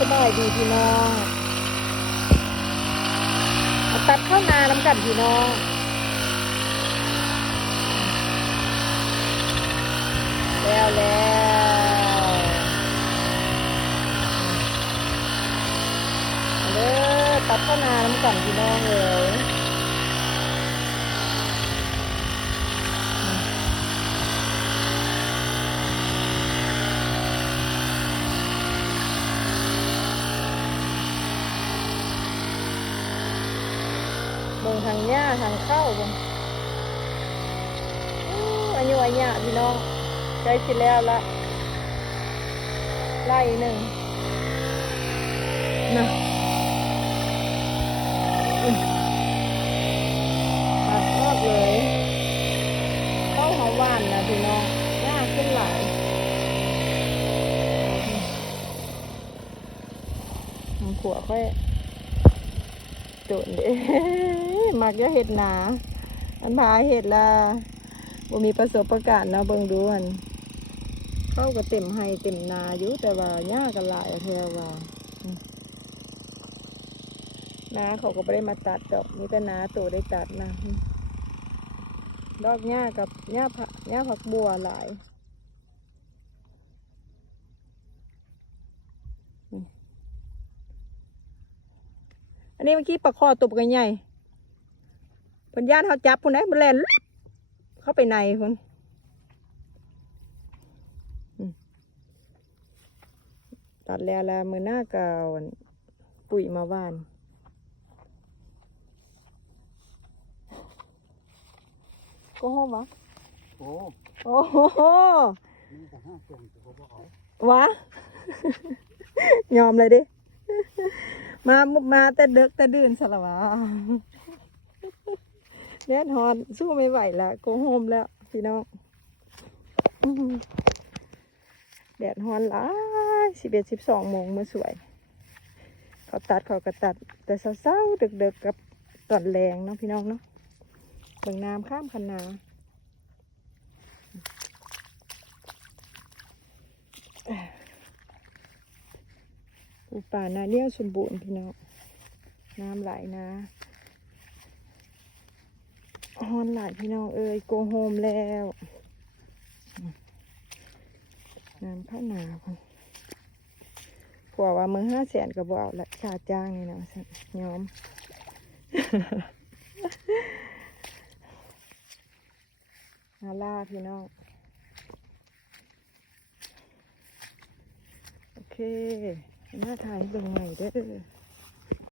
สบายดีพี่น้องมาตัดเข้านาน้ำกันพี่น้องแล้วเลยตัดเข้านาน้ำกันพี่น้องเลยเบิ่งทางหญ้าทางเข้าเบิ่งอายุอาญะพี่น้องใจสิแล้วละไล่หนึ่งนะตัดออกเลยเข้าหัวว่านนะพี่น้องหญ้าขึ้นหลายขวค่อยโดนเด้ มักจะเห็ดหนาอันพาเห็ดละบ่มีประสบการณ์เนาะเบิ่งดูอันเข้าก็เต็มให้เต็มนาอยู่แต่ว่าหญ้าก็หลายแถวว่านาเขาก็ไม่ได้มาตัดดอกมีแต่นาโตได้ตัดนะดอกหญ้ากับหญ้าผักบัวหลายอันนี้เมื่อกี้ปลาคอตัวกันใหญ่เพิ่นย่านเขาจับพุ่นได้มันแล่นเข้าไปในพุ่นตัดแล้วมือหน้าเก่าปุ๋ยมาบ้านก็ห้องวะโอ้โหวะ ยอมเลยดิมาแต่เด็กแต่ดื่นสละวะแดดฮอนสู้ไม่ไหวแล้วโกโฮมแล้วพี่น้องแดดฮอนหลาย11-12 โมงเมื่อสวยเขากระตัดแต่เศร้าๆดึกๆกับตอนแรงเนาะพี่น้องเนาะเบิ่งน้ำข้ามคันนาปูป่านาเนี่ยสมบูรณ์พี่น้องน้ำไหลนะฮอนหลายพี่น้องเอ้ยโกโฮมแล้วน้ำผ้าหนาวผัวว่ามือ500,000ก็บ่เอาละค่าจ้างนี่นะยอม นาล่าพี่น้องโอเคหน้าถ่ายเบิ่งใหม่เด้อ